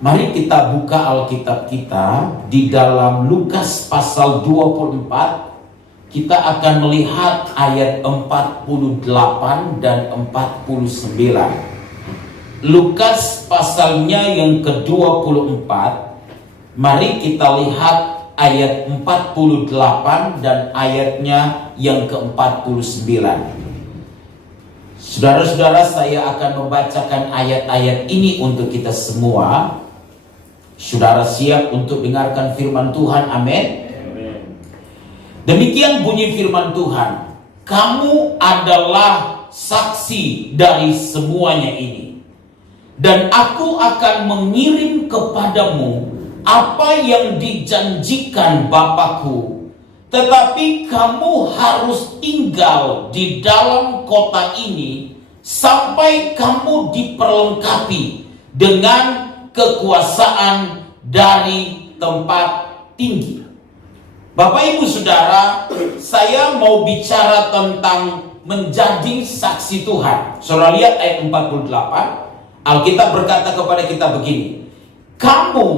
Mari kita buka Alkitab kita di dalam Lukas pasal 24. Kita akan melihat ayat 48 dan 49. Lukas pasalnya yang ke-24. Mari kita lihat ayat 48 dan ayatnya yang ke-49. Saudara-saudara, saya akan membacakan ayat-ayat ini untuk kita semua. Saudara siap untuk dengarkan firman Tuhan? Amin. Demikian bunyi firman Tuhan. Kamu adalah saksi dari semuanya ini. Dan aku akan mengirim kepadamu apa yang dijanjikan Bapakku. Tetapi kamu harus tinggal di dalam kota ini sampai kamu diperlengkapi dengan kekuasaan dari tempat tinggi. Bapak Ibu Saudara, saya mau bicara tentang menjadi saksi Tuhan. Saudara lihat ayat 48. Alkitab berkata kepada kita begini. Kamu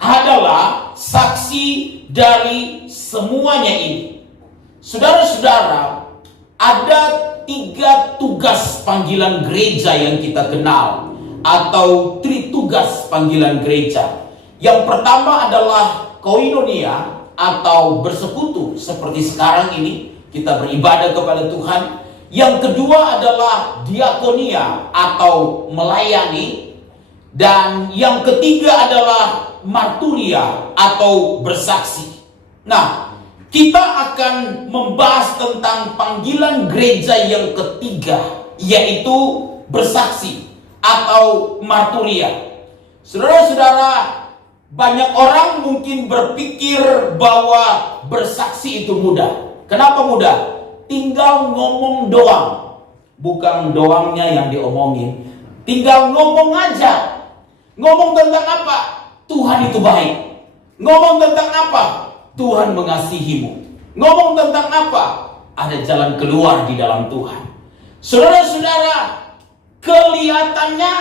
adalah saksi dari semuanya ini. Saudara-saudara, ada 3 tugas panggilan gereja yang kita kenal, atau tritugas panggilan gereja. Yang pertama adalah koinonia atau bersekutu, seperti sekarang ini kita beribadah kepada Tuhan. Yang kedua adalah diakonia atau melayani. Dan yang ketiga adalah marturia atau bersaksi. Nah, kita akan membahas tentang panggilan gereja yang ketiga, yaitu bersaksi atau marturia. Saudara-saudara, banyak orang mungkin berpikir bahwa bersaksi itu mudah. Kenapa mudah? Tinggal ngomong doang. Bukan doangnya yang diomongin, tinggal ngomong aja. Ngomong tentang apa? Tuhan itu baik. Ngomong tentang apa? Tuhan mengasihimu. Ngomong tentang apa? Ada jalan keluar di dalam Tuhan. Saudara-saudara, kelihatannya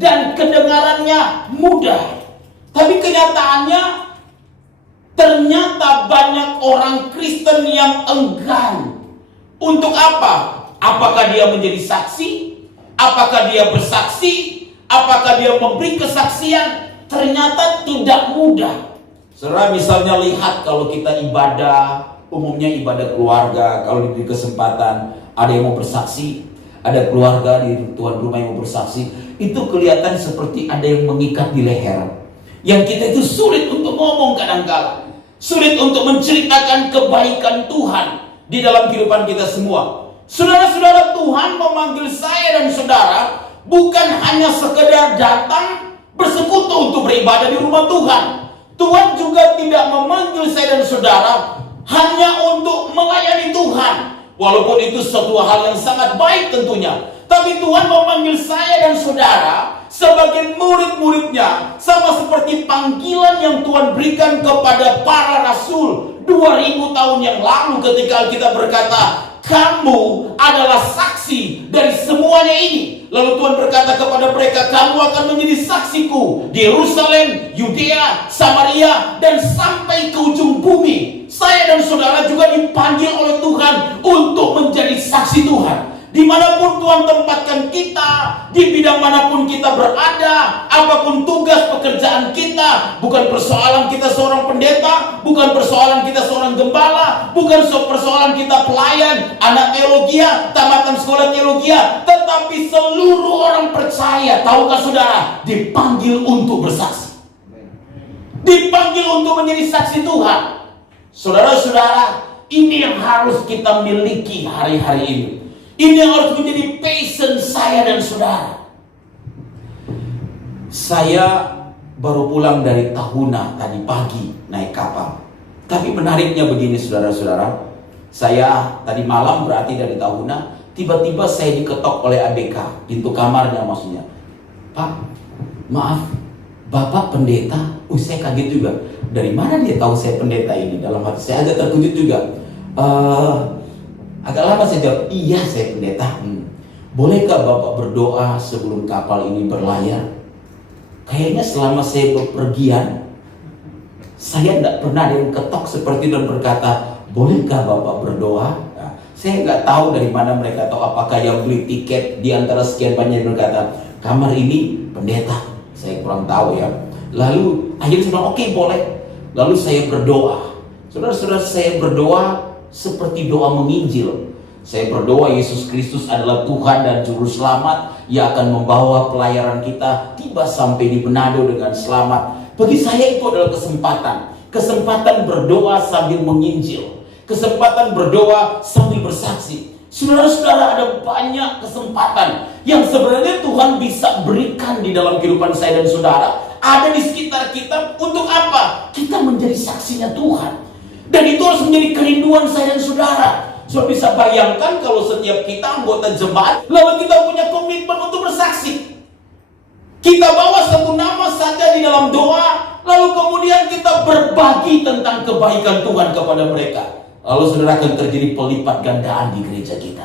dan kedengarannya mudah, tapi kenyataannya ternyata banyak orang Kristen yang enggan. Untuk apa? Apakah dia menjadi saksi? Apakah dia bersaksi? Apakah dia memberi kesaksian? Ternyata tidak mudah. Saudara, misalnya lihat kalau kita ibadah, umumnya ibadah keluarga, kalau diberi kesempatan ada yang mau bersaksi, ada keluarga di tuan rumah yang mau bersaksi, itu kelihatan seperti ada yang mengikat di leher. Yang kita itu sulit untuk ngomong kadang-kala, sulit untuk menceritakan kebaikan Tuhan di dalam kehidupan kita semua. Saudara-saudara, Tuhan memanggil saya dan saudara bukan hanya sekedar datang bersekutu untuk beribadah di rumah Tuhan. Tuhan juga tidak memanggil saya dan saudara hanya untuk melayani Tuhan. Walaupun itu suatu hal yang sangat baik tentunya. Tapi Tuhan memanggil saya dan saudara sebagai murid-muridnya. Sama seperti panggilan yang Tuhan berikan kepada para rasul 2000 tahun yang lalu ketika kita berkata, kamu adalah saksi dari semuanya ini. Lalu Tuhan berkata kepada mereka, kamu akan menjadi saksiku di Yerusalem, Yudea, Samaria, dan sampai ke ujung bumi. Saya dan saudara juga dipanggil oleh Tuhan untuk menjadi saksi Tuhan. Dimanapun Tuhan tempatkan kita, di bidang manapun kita berada, apapun tugas pekerjaan kita, bukan persoalan kita seorang pendeta, bukan persoalan kita seorang gembala, bukan persoalan kita pelayan, anak teologia, tamatan sekolah teologia, tetapi seluruh orang percaya, tahukah saudara, dipanggil untuk bersaksi, dipanggil untuk menjadi saksi Tuhan. Saudara-saudara, ini yang harus kita miliki hari-hari ini. Ini yang harus menjadi passion saya dan saudara. Saya baru pulang dari Tahuna tadi pagi naik kapal. Tapi menariknya begini saudara-saudara. Saya tadi malam berarti dari Tahuna, tiba-tiba saya diketok oleh ABK, pintu kamarnya maksudnya. Pak, maaf, Bapak pendeta? Saya kaget juga. Dari mana dia tahu saya pendeta ini? Dalam hati saya agak terkejut juga. Agak lama saya jawab, iya saya pendeta. Bolehkah Bapak berdoa sebelum kapal ini berlayar? kayaknya selama saya bepergian, saya tidak pernah ada yang ketok seperti dan berkata, bolehkah Bapak berdoa? Nah, saya nggak tahu dari mana mereka tahu, apakah yang beli tiket di antara sekian banyak yang berkata, kamar ini pendeta. Saya kurang tahu ya. Lalu akhirnya saya bilang, oke, boleh. Lalu saya berdoa. Saudara-saudara, saya berdoa seperti doa menginjil. Saya berdoa Yesus Kristus adalah Tuhan dan Juru Selamat yang akan membawa pelayaran kita tiba sampai di Manado dengan selamat. Bagi saya itu adalah kesempatan berdoa sambil menginjil, kesempatan berdoa sambil bersaksi. Saudara-saudara, ada banyak kesempatan yang sebenarnya Tuhan bisa berikan di dalam kehidupan saya dan saudara, ada di sekitar kita. Untuk apa? Kita menjadi saksinya Tuhan. Dan itu harus menjadi kerinduan saya dan saudara. Saudara bisa bayangkan kalau setiap kita anggota jemaat, lalu kita punya komitmen untuk bersaksi. Kita bawa satu nama saja di dalam doa, lalu kemudian kita berbagi tentang kebaikan Tuhan kepada mereka. Lalu saudara, akan terjadi pelipat gandaan di gereja kita.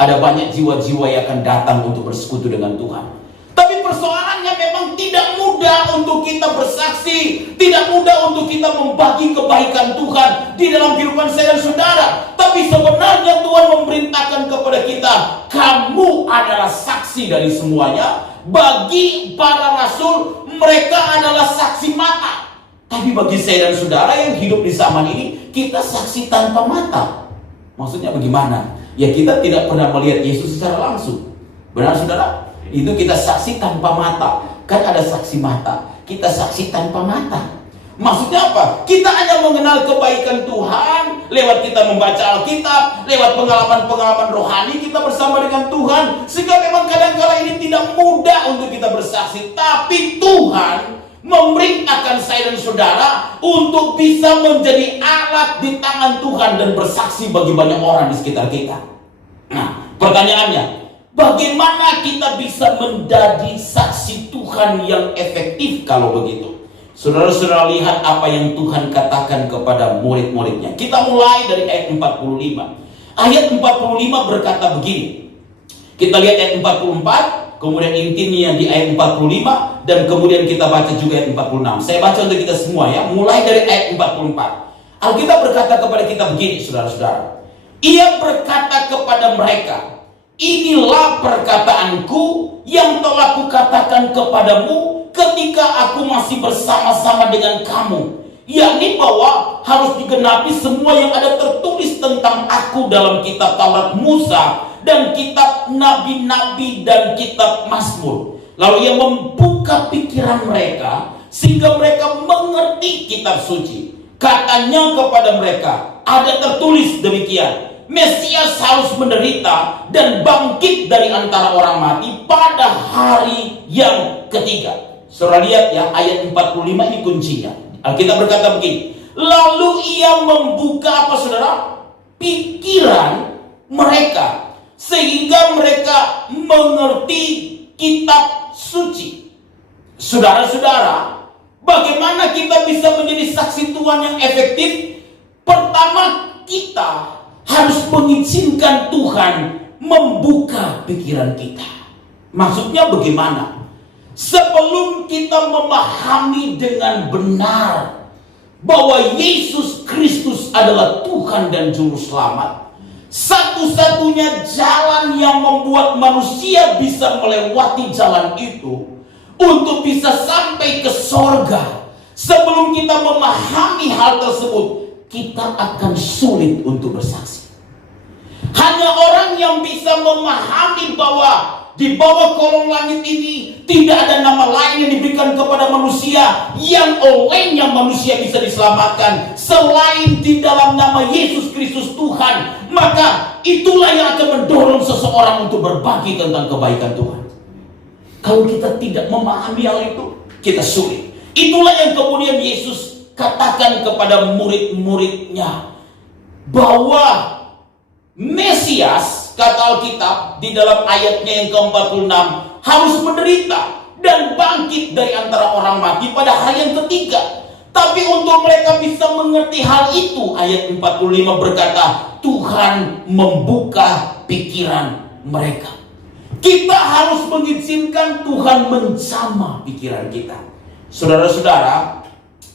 Ada banyak jiwa-jiwa yang akan datang untuk bersekutu dengan Tuhan. Tapi persoalannya memang tidak mudah untuk kita bersaksi, tidak mudah untuk kita membagi kebaikan Tuhan di dalam kehidupan saya dan saudara. Tapi sebenarnya Tuhan memerintahkan kepada kita, kamu adalah saksi dari semuanya. Bagi para rasul, mereka adalah saksi mata. Tapi bagi saya dan saudara yang hidup di zaman ini, kita saksi tanpa mata. Maksudnya bagaimana? Ya, kita tidak pernah melihat Yesus secara langsung. Benar saudara? Itu kita saksi tanpa mata. Kan ada saksi mata, kita saksi tanpa mata. Maksudnya apa? Kita hanya mengenal kebaikan Tuhan lewat kita membaca Alkitab, lewat pengalaman-pengalaman rohani kita bersama dengan Tuhan. Sehingga memang kadang-kala ini tidak mudah untuk kita bersaksi. Tapi Tuhan memerintahkan saya dan saudara untuk bisa menjadi alat di tangan Tuhan dan bersaksi bagi banyak orang di sekitar kita. Nah, pertanyaannya, bagaimana kita bisa menjadi saksi Tuhan yang efektif kalau begitu? Saudara-saudara, lihat apa yang Tuhan katakan kepada murid-muridnya. Kita mulai dari ayat 45. Ayat 45 berkata begini. Kita lihat ayat 44, kemudian intinya di ayat 45, dan kemudian kita baca juga ayat 46. Saya baca untuk kita semua ya, mulai dari ayat 44. Alkitab berkata kepada kita begini, saudara-saudara. Ia berkata kepada mereka, inilah perkataanku yang telah kukatakan kepadamu ketika aku masih bersama-sama dengan kamu, yakni bahwa harus digenapi semua yang ada tertulis tentang aku dalam kitab Taurat Musa dan kitab nabi-nabi dan kitab Mazmur. Lalu ia membuka pikiran mereka sehingga mereka mengerti kitab suci. Katanya kepada mereka, ada tertulis demikian, Mesias harus menderita dan bangkit dari antara orang mati pada hari yang ketiga. Saudara lihat ya, ayat 45 ini kuncinya. Alkitab berkata begini, lalu ia membuka apa saudara? Pikiran mereka, sehingga mereka mengerti kitab suci. Saudara-saudara, bagaimana kita bisa menjadi saksi Tuhan yang efektif? Pertama, kita harus mengizinkan Tuhan membuka pikiran kita. Maksudnya bagaimana? Sebelum kita memahami dengan benar bahwa Yesus Kristus adalah Tuhan dan Juru Selamat, satu-satunya jalan yang membuat manusia bisa melewati jalan itu untuk bisa sampai ke sorga. Sebelum kita memahami hal tersebut, kita akan sulit untuk bersaksi. Hanya orang yang bisa memahami bahwa di bawah kolong langit ini tidak ada nama lain yang diberikan kepada manusia yang olehnya manusia bisa diselamatkan selain di dalam nama Yesus Kristus Tuhan, maka itulah yang akan mendorong seseorang untuk berbagi tentang kebaikan Tuhan. Kalau kita tidak memahami hal itu, kita sulit. Itulah yang kemudian Yesus katakan kepada murid-muridnya, bahwa Mesias, kata Alkitab di dalam ayatnya yang ke-46, harus menderita dan bangkit dari antara orang mati pada hari yang ketiga. Tapi untuk mereka bisa mengerti hal itu, ayat 45 berkata, Tuhan membuka pikiran mereka. Kita harus mengizinkan Tuhan menjamah pikiran kita. Saudara-saudara,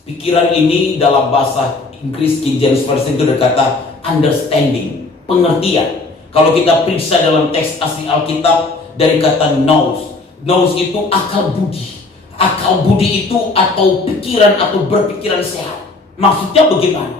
pikiran ini dalam bahasa Inggris King James Version itu berkata understanding, pengertian. Kalau kita periksa dalam teks asli Alkitab dari kata nous. Nous itu akal budi. Akal budi itu atau pikiran atau berpikiran sehat. Maksudnya bagaimana?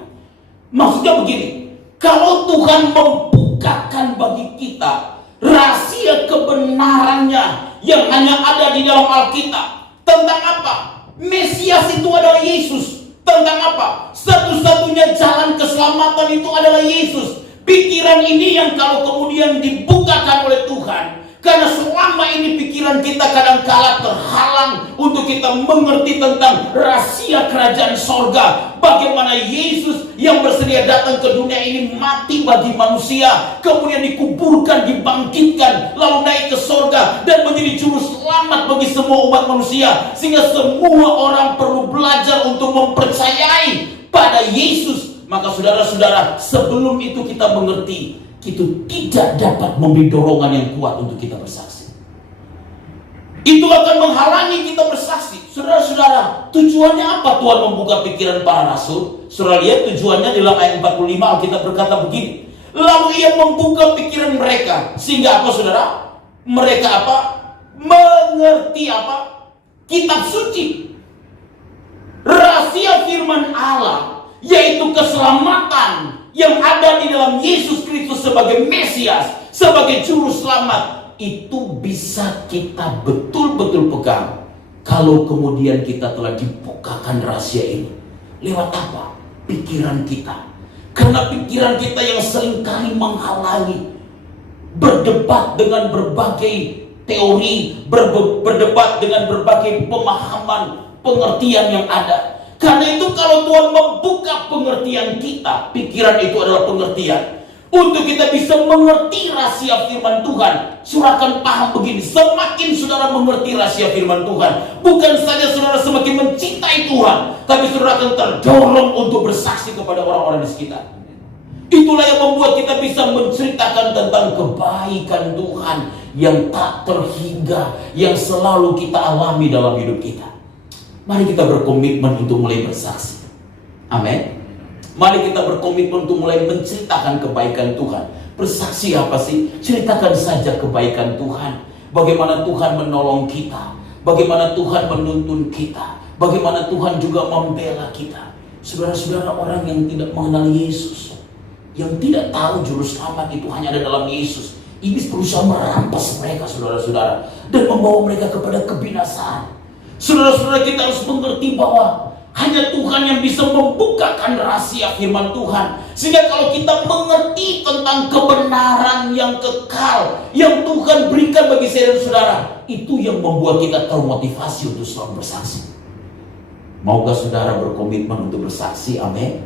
Maksudnya begini. Kalau Tuhan membukakan bagi kita rahasia kebenarannya yang hanya ada di dalam Alkitab. Tentang apa? Mesias itu adalah Yesus. Tentang apa? Satu-satunya jalan keselamatan itu adalah Yesus. Pikiran ini yang kalau kemudian dibukakan oleh Tuhan. Karena selama ini pikiran kita kadang-kala terhalang untuk kita mengerti tentang rahasia kerajaan sorga. Bagaimana Yesus yang bersedia datang ke dunia ini mati bagi manusia. Kemudian dikuburkan, dibangkitkan, lalu naik ke sorga. Dan menjadi juru selamat bagi semua umat manusia. Sehingga semua orang perlu belajar untuk mempercayai pada Yesus. Maka saudara-saudara, sebelum itu kita mengerti, itu tidak dapat memberi dorongan yang kuat untuk kita bersaksi. Itu akan menghalangi kita bersaksi. Saudara-saudara, tujuannya apa Tuhan membuka pikiran para rasul? Saudara lihat tujuannya dalam ayat 45 Alkitab berkata begini. Lalu ia membuka pikiran mereka. Sehingga apa saudara? Mereka apa? Mengerti apa? Kitab suci. Rahasia firman Allah, yaitu keselamatan yang ada di dalam Yesus Kristus sebagai Mesias, sebagai juru selamat, itu bisa kita betul-betul pegang kalau kemudian kita telah dibukakan rahasia ini. Lewat apa? Pikiran kita. Karena pikiran kita yang seringkali menghalangi berdebat dengan berbagai teori, berdebat dengan berbagai pemahaman, pengertian yang ada. Karena itu kalau Tuhan membuka pengertian kita, pikiran itu adalah pengertian. Untuk kita bisa mengerti rahasia firman Tuhan, saudara akan paham begini. Semakin saudara mengerti rahasia firman Tuhan, bukan saja saudara semakin mencintai Tuhan, tapi saudara akan terdorong untuk bersaksi kepada orang-orang di sekitar. Itulah yang membuat kita bisa menceritakan tentang kebaikan Tuhan yang tak terhingga, yang selalu kita alami dalam hidup kita. Mari kita berkomitmen untuk mulai bersaksi. Amin. Mari kita berkomitmen untuk mulai menceritakan kebaikan Tuhan. Bersaksi apa sih? Ceritakan saja kebaikan Tuhan. Bagaimana Tuhan menolong kita. Bagaimana Tuhan menuntun kita. Bagaimana Tuhan juga membela kita. Saudara-saudara, orang yang tidak mengenal Yesus, yang tidak tahu juru selamat itu hanya ada dalam Yesus, iblis berusaha merampas mereka, saudara-saudara, dan membawa mereka kepada kebinasaan. Saudara-saudara, kita harus mengerti bahwa hanya Tuhan yang bisa membukakan rahasia firman Tuhan. Sehingga kalau kita mengerti tentang kebenaran yang kekal yang Tuhan berikan bagi saya dan saudara, itu yang membuat kita termotivasi untuk selalu bersaksi. Maukah saudara berkomitmen untuk bersaksi? Amin.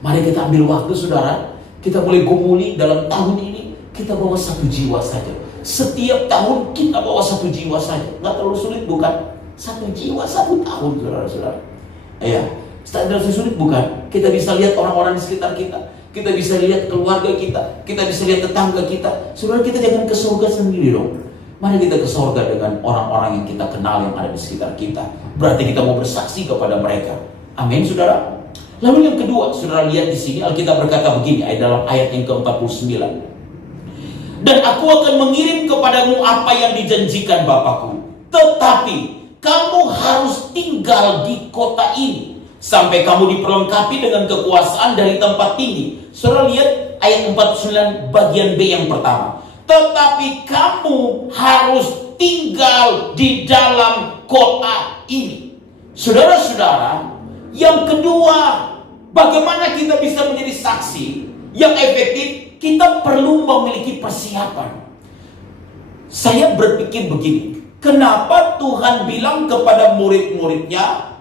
Mari kita ambil waktu saudara, kita boleh gumuli dalam tahun ini, kita bawa 1 jiwa saja. Setiap tahun kita bawa 1 jiwa saja. Nggak terlalu sulit bukan? 1 jiwa 1 tahun, saudara-saudara. Ya, terlalu sulit bukan? Kita bisa lihat orang-orang di sekitar kita, kita bisa lihat keluarga kita bisa lihat tetangga kita. Saudara, kita jangan ke surga sendiri dong. Mari kita ke surga dengan orang-orang yang kita kenal yang ada di sekitar kita. Berarti kita mau bersaksi kepada mereka. Amin, saudara. Lalu yang kedua, saudara lihat di sini Alkitab berkata begini, dalam ayat yang ke-49. Dan aku akan mengirim kepadamu apa yang dijanjikan Bapakku. Tetapi kamu harus tinggal di kota ini sampai kamu diperlengkapi dengan kekuasaan dari tempat tinggi. Saudara lihat ayat 49 bagian B yang pertama. Tetapi kamu harus tinggal di dalam kota ini. Saudara-saudara, yang kedua, bagaimana kita bisa menjadi saksi yang efektif? Kita perlu memiliki persiapan. Saya berpikir begini, kenapa Tuhan bilang kepada murid-muridnya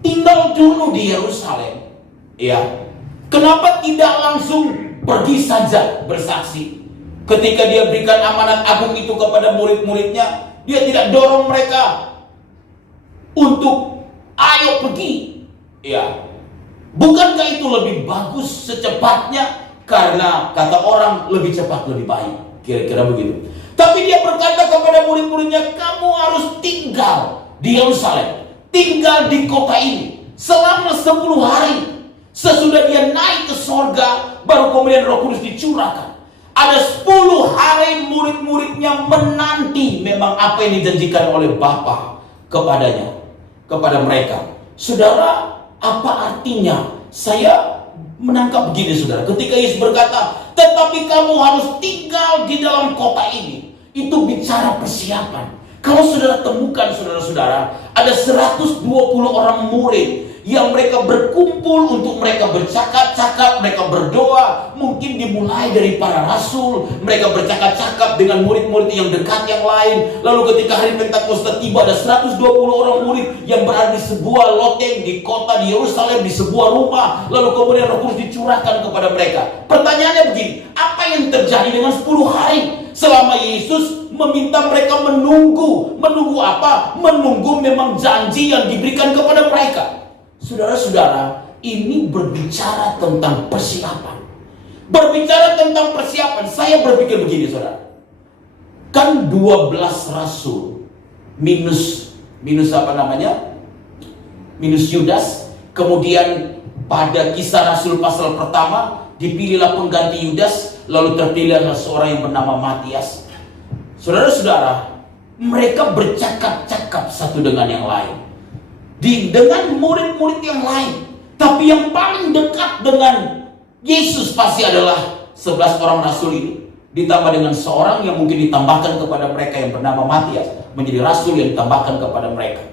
tinggal dulu di Yerusalem? Ya, kenapa tidak langsung pergi saja bersaksi? Ketika dia berikan amanat agung itu kepada murid-muridnya, dia tidak dorong mereka untuk ayo pergi. Ya, bukankah itu lebih bagus secepatnya? Karena kata orang lebih cepat lebih baik. Kira-kira begitu. Tapi dia berkata kepada murid-muridnya, kamu harus tinggal di Yerusalem, tinggal di kota ini selama 10 hari. Sesudah dia naik ke sorga, baru kemudian Roh Kudus dicurahkan. Ada 10 hari murid-muridnya menanti memang apa yang dijanjikan oleh Bapa kepadanya, kepada mereka. Saudara, apa artinya? Saya menangkap begini, saudara. Ketika Yesus berkata, tetapi kamu harus tinggal di dalam kota ini, itu bicara persiapan. Kalau saudara temukan, saudara-saudara, ada 120 orang murid yang mereka berkumpul untuk mereka bercakap-cakap, mereka berdoa. Mungkin dimulai dari para rasul, mereka bercakap-cakap dengan murid-murid yang dekat yang lain. Lalu ketika hari Pentakosta tiba, ada 120 orang murid yang berada di sebuah loteng di kota di Yerusalem, di sebuah rumah. Lalu kemudian Roh Kudus dicurahkan kepada mereka. Pertanyaannya begini, apa yang terjadi dengan 10 hari selama Yesus meminta mereka menunggu? Menunggu apa? Menunggu memang janji yang diberikan kepada mereka. Saudara-saudara, ini berbicara tentang persiapan. Berbicara tentang persiapan, saya berpikir begini, saudara. Kan 12 rasul minus apa namanya? Minus Yudas. Kemudian pada Kisah Rasul pasal pertama dipilihlah pengganti Yudas, lalu terpilihlah seorang yang bernama Matias. Saudara-saudara, mereka bercakap-cakap satu dengan yang lain, dengan murid-murid yang lain. Tapi yang paling dekat dengan Yesus pasti adalah 11 orang rasul ini, ditambah dengan seorang yang mungkin ditambahkan kepada mereka yang bernama Matias, menjadi rasul yang ditambahkan kepada mereka.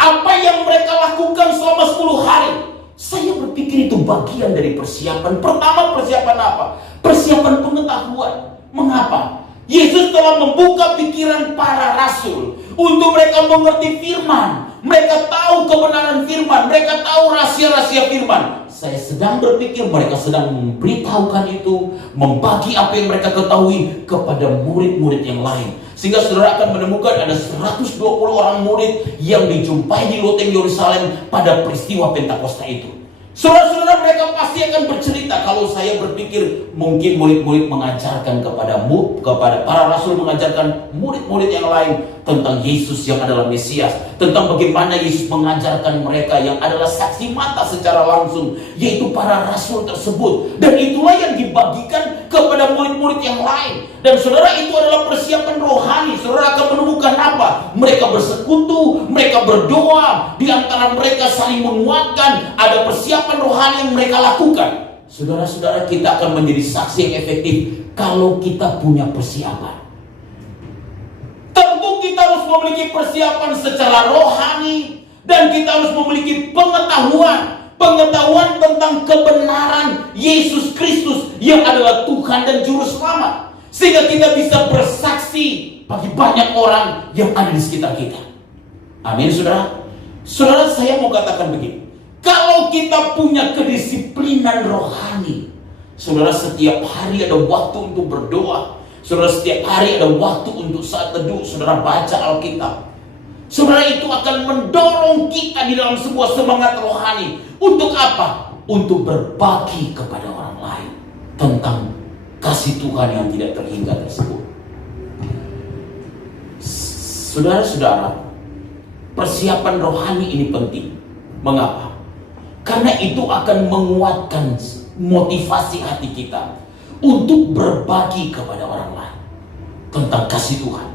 Apa yang mereka lakukan selama 10 hari? Saya berpikir itu bagian dari persiapan. Pertama, persiapan apa? Persiapan pengetahuan. Mengapa? Yesus telah membuka pikiran para rasul untuk mereka mengerti firman. Mereka tahu kebenaran firman, mereka tahu rahasia-rahasia firman. Saya sedang berpikir mereka sedang memberitahukan itu, membagi apa yang mereka ketahui kepada murid-murid yang lain. Sehingga saudara akan menemukan ada 120 orang murid yang dijumpai di loteng Yerusalem pada peristiwa Pentakosta itu. Saudara-saudara, mereka pasti akan bercerita. Kalau saya berpikir mungkin murid-murid mengajarkan kepada para rasul, mengajarkan murid-murid yang lain tentang Yesus yang adalah Mesias, tentang bagaimana Yesus mengajarkan mereka yang adalah saksi mata secara langsung, yaitu para rasul tersebut. Dan itulah yang dibagikan kepada murid-murid yang lain. Dan saudara, itu adalah persiapan rohani. Saudara akan menemukan apa? Mereka bersekutu, mereka berdoa, di antara mereka saling menguatkan. Ada persiapan rohani yang mereka lakukan. Saudara-saudara, kita akan menjadi saksi yang efektif kalau kita punya persiapan. Tentu kita harus memiliki persiapan secara rohani, dan kita harus memiliki pengetahuan tentang kebenaran Yesus Kristus yang adalah Tuhan dan Juru Selamat, sehingga kita bisa bersaksi bagi banyak orang yang ada di sekitar kita. Amin, saudara. Saudara, saya mau katakan begini. Kalau kita punya kedisiplinan rohani, saudara, setiap hari ada waktu untuk berdoa. Saudara, setiap hari ada waktu untuk saat teduh. Saudara, baca Alkitab. Saudara, itu akan mendorong kita di dalam sebuah semangat rohani. Untuk apa? Untuk berbagi kepada orang lain tentang kasih Tuhan yang tidak terhingga tersebut. Saudara-saudara, persiapan rohani ini penting. Mengapa? Karena itu akan menguatkan motivasi hati kita untuk berbagi kepada orang lain tentang kasih Tuhan.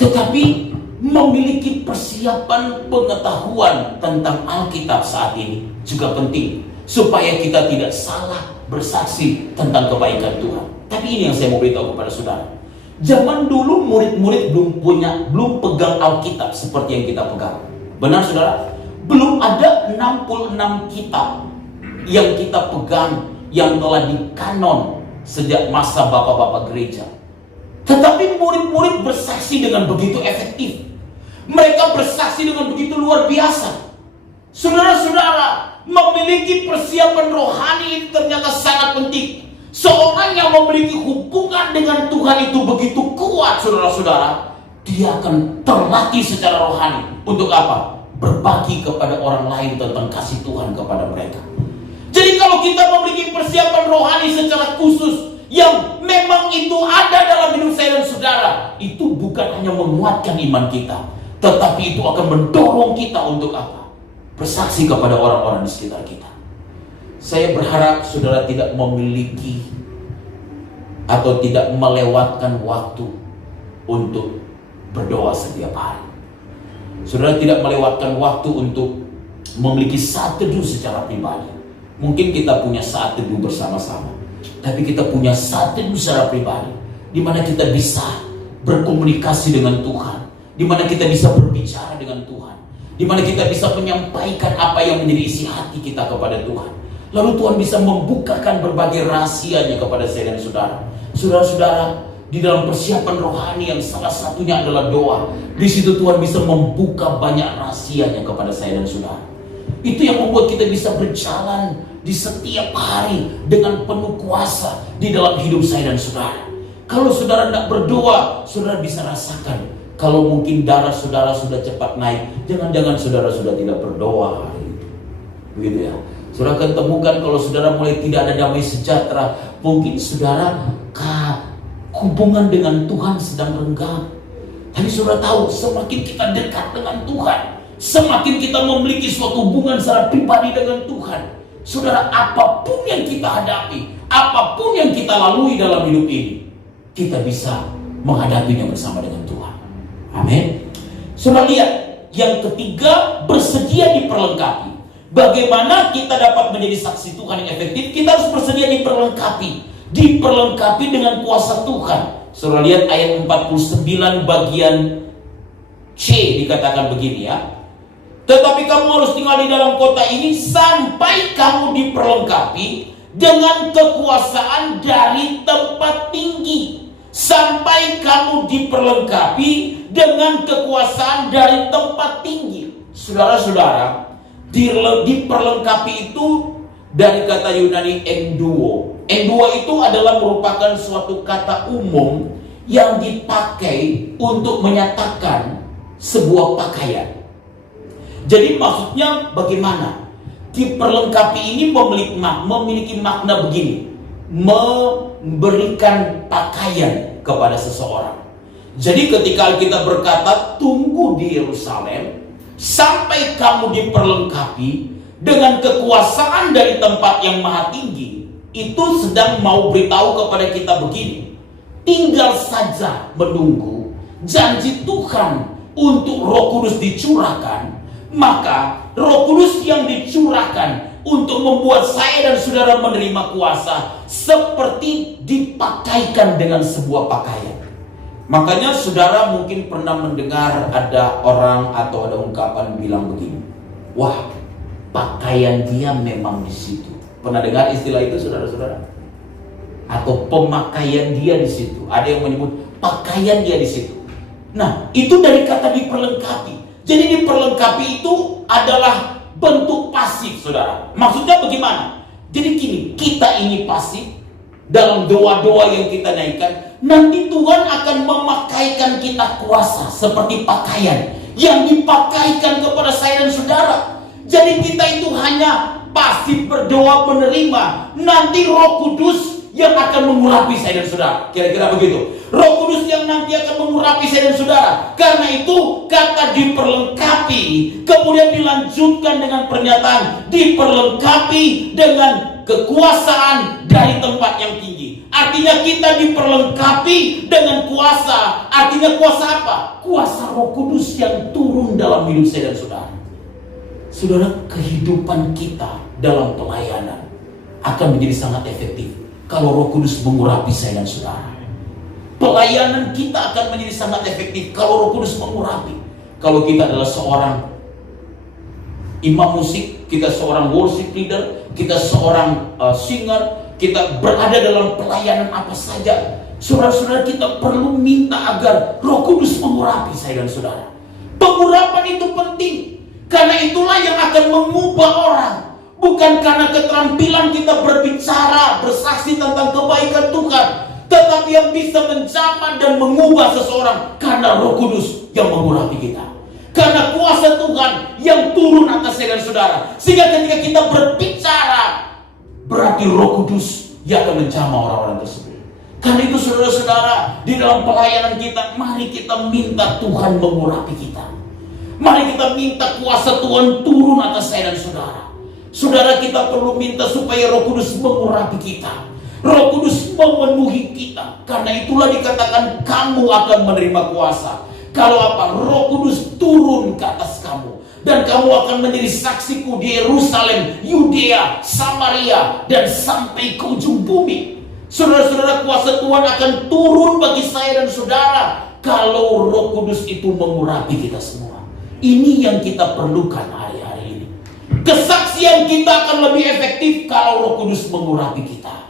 Tetapi memiliki persiapan pengetahuan tentang Alkitab saat ini juga penting, supaya kita tidak salah bersaksi tentang kebaikan Tuhan. Tapi ini yang saya mau beritahu kepada saudara. Zaman dulu murid-murid belum pegang Alkitab seperti yang kita pegang. Benar, saudara? Belum ada 66 kitab yang kita pegang yang telah dikanon sejak masa bapak-bapak gereja. Tetapi murid-murid bersaksi dengan begitu efektif. Mereka bersaksi dengan begitu luar biasa. Saudara-saudara, memiliki persiapan rohani ini ternyata sangat penting. Seorang yang memiliki hubungan dengan Tuhan itu begitu kuat, saudara-saudara, dia akan terlatih secara rohani. Untuk apa? Berbagi kepada orang lain tentang kasih Tuhan kepada mereka. Jadi kalau kita memiliki persiapan rohani secara khusus yang memang itu ada dalam hidup saya dan saudara, itu bukan hanya menguatkan iman kita, tetapi itu akan mendorong kita untuk apa? Bersaksi kepada orang-orang di sekitar kita. Saya berharap saudara tidak memiliki atau tidak melewatkan waktu untuk berdoa setiap hari. Saudara tidak melewatkan waktu untuk memiliki saat teduh secara pribadi. Mungkin kita punya saat teduh bersama-sama, tapi kita punya saat teduh secara pribadi, di mana kita bisa berkomunikasi dengan Tuhan, di mana kita bisa berbicara dengan Tuhan, di mana kita bisa menyampaikan apa yang menjadi isi hati kita kepada Tuhan. Lalu Tuhan bisa membukakan berbagai rahasianya kepada saya dan saudara. Saudara-saudara, di dalam persiapan rohani yang salah satunya adalah doa, di situ Tuhan bisa membuka banyak rahasianya kepada saya dan saudara. Itu yang membuat kita bisa berjalan di setiap hari dengan penuh kuasa di dalam hidup saya dan saudara. Kalau saudara tidak berdoa, saudara bisa rasakan kalau mungkin darah saudara sudah cepat naik, jangan-jangan saudara sudah tidak berdoa. Begitu ya. Saudara akan temukan kalau saudara mulai tidak ada damai sejahtera, mungkin saudara hubungan dengan Tuhan sedang renggang. Tapi saudara tahu, semakin kita dekat dengan Tuhan, semakin kita memiliki suatu hubungan secara pribadi dengan Tuhan, saudara, apapun yang kita hadapi, apapun yang kita lalui dalam hidup ini, kita bisa menghadapinya bersama dengan Tuhan. Amin. Saudara lihat, yang ketiga, bersedia diperlengkapi. Bagaimana kita dapat menjadi saksi Tuhan yang efektif? Kita harus bersedia diperlengkapi dengan kuasa Tuhan. Saudara lihat ayat 49 bagian C, dikatakan begini ya. Tetapi kamu harus tinggal di dalam kota ini sampai kamu diperlengkapi dengan kekuasaan dari tempat tinggi. Sampai kamu diperlengkapi dengan kekuasaan dari tempat tinggi. Saudara-saudara, diperlengkapi itu dari kata Yunani enduo. Enduo itu adalah merupakan suatu kata umum yang dipakai untuk menyatakan sebuah pakaian. Jadi maksudnya bagaimana? Diperlengkapi ini memiliki makna begini: memberikan pakaian kepada seseorang. Jadi ketika kita berkata tunggu di Yerusalem sampai kamu diperlengkapi dengan kekuasaan dari tempat yang maha tinggi, itu sedang mau beritahu kepada kita begini: tinggal saja menunggu janji Tuhan untuk Roh Kudus dicurahkan. Maka Roh Kudus yang dicurahkan untuk membuat saya dan saudara menerima kuasa seperti dipakaikan dengan sebuah pakaian. Makanya saudara mungkin pernah mendengar ada orang atau ada ungkapan bilang begini: wah, pakaian dia memang di situ. Pernah dengar istilah itu saudara-saudara? Atau pemakaian dia di situ. Ada yang menyebut pakaian dia di situ. Nah, itu dari kata diperlengkapi. Jadi diperlengkapi itu adalah bentuk pasif, saudara. Maksudnya bagaimana? Jadi gini, kita ini pasif dalam doa-doa yang kita naikkan. Nanti Tuhan akan memakaikan kita kuasa seperti pakaian yang dipakaikan kepada saya dan saudara. Jadi kita itu hanya pasif berdoa menerima. Nanti Roh Kudus yang akan mengurapi saya dan saudara. Kira-kira begitu. Roh Kudus yang nanti akan mengurapi saya dan saudara. Karena itu kata diperlengkapi kemudian dilanjutkan dengan pernyataan diperlengkapi dengan kekuasaan dari tempat yang tinggi. Artinya kita diperlengkapi dengan kuasa. Artinya kuasa apa? Kuasa Roh Kudus yang turun dalam hidup saya dan saudara. Saudara, kehidupan kita dalam pelayanan akan menjadi sangat efektif kalau Roh Kudus mengurapi saya dan saudara. Pelayanan kita akan menjadi sangat efektif kalau Roh Kudus mengurapi. Kalau kita adalah seorang imam musik, kita seorang worship leader, kita seorang singer, kita berada dalam pelayanan apa saja, saudara-saudara, kita perlu minta agar Roh Kudus mengurapi saya dan saudara. Pengurapan itu penting, karena itulah yang akan mengubah orang. Bukan karena keterampilan kita berbicara, bersaksi tentang kebaikan Tuhan, tetapi yang bisa menjamah dan mengubah seseorang karena Roh Kudus yang mengurapi kita. Karena kuasa Tuhan yang turun atas saya dan saudara. Sehingga ketika kita berbicara, berarti Roh Kudus yang akan menjamah orang-orang tersebut. Karena itu saudara-saudara, di dalam pelayanan kita, mari kita minta Tuhan mengurapi kita. Mari kita minta kuasa Tuhan turun atas saya dan saudara. Saudara, kita perlu minta supaya Roh Kudus mengurapi kita. Roh Kudus memenuhi kita. Karena itulah dikatakan kamu akan menerima kuasa. Kalau apa? Roh Kudus turun ke atas kamu. Dan kamu akan menjadi saksiku di Yerusalem, Yudea, Samaria, dan sampai ke ujung bumi. Saudara-saudara, kuasa Tuhan akan turun bagi saya dan saudara kalau Roh Kudus itu mengurapi kita semua. Ini yang kita perlukan hari-hari ini. Kesaksian kita akan lebih efektif kalau Roh Kudus mengurapi kita.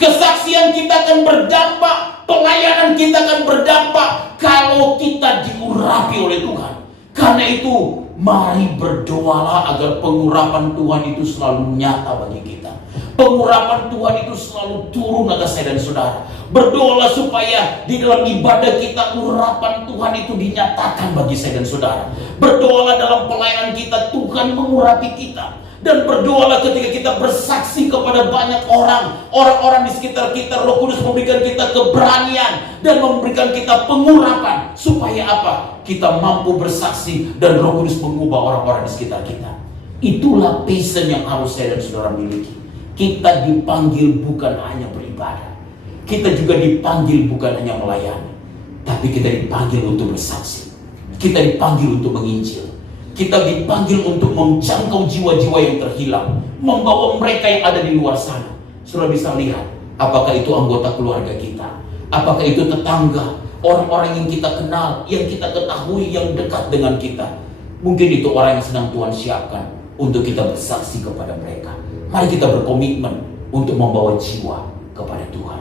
Kesaksian kita akan berdampak, pelayanan kita akan berdampak kalau kita diurapi oleh Tuhan. Karena itu, mari berdoalah agar pengurapan Tuhan itu selalu nyata bagi kita. Pengurapan Tuhan itu selalu turun atas saya dan saudara. Berdoalah supaya di dalam ibadah kita urapan Tuhan itu dinyatakan bagi saya dan saudara. Berdoalah dalam pelayanan kita, Tuhan mengurapi kita. Dan berdoalah ketika kita bersaksi kepada banyak orang. Orang-orang di sekitar kita, Roh Kudus memberikan kita keberanian dan memberikan kita pengurapan. Supaya apa? Kita mampu bersaksi dan Roh Kudus mengubah orang-orang di sekitar kita. Itulah passion yang harus saya dan saudara miliki. Kita dipanggil bukan hanya beribadah. Kita juga dipanggil bukan hanya melayani. Tapi kita dipanggil untuk bersaksi. Kita dipanggil untuk menginjil. Kita dipanggil untuk menjangkau jiwa-jiwa yang terhilang, membawa mereka yang ada di luar sana. Saudara bisa lihat, apakah itu anggota keluarga kita, apakah itu tetangga, orang-orang yang kita kenal, yang kita ketahui, yang dekat dengan kita. Mungkin itu orang yang sedang Tuhan siapkan untuk kita bersaksi kepada mereka. Mari kita berkomitmen untuk membawa jiwa kepada Tuhan.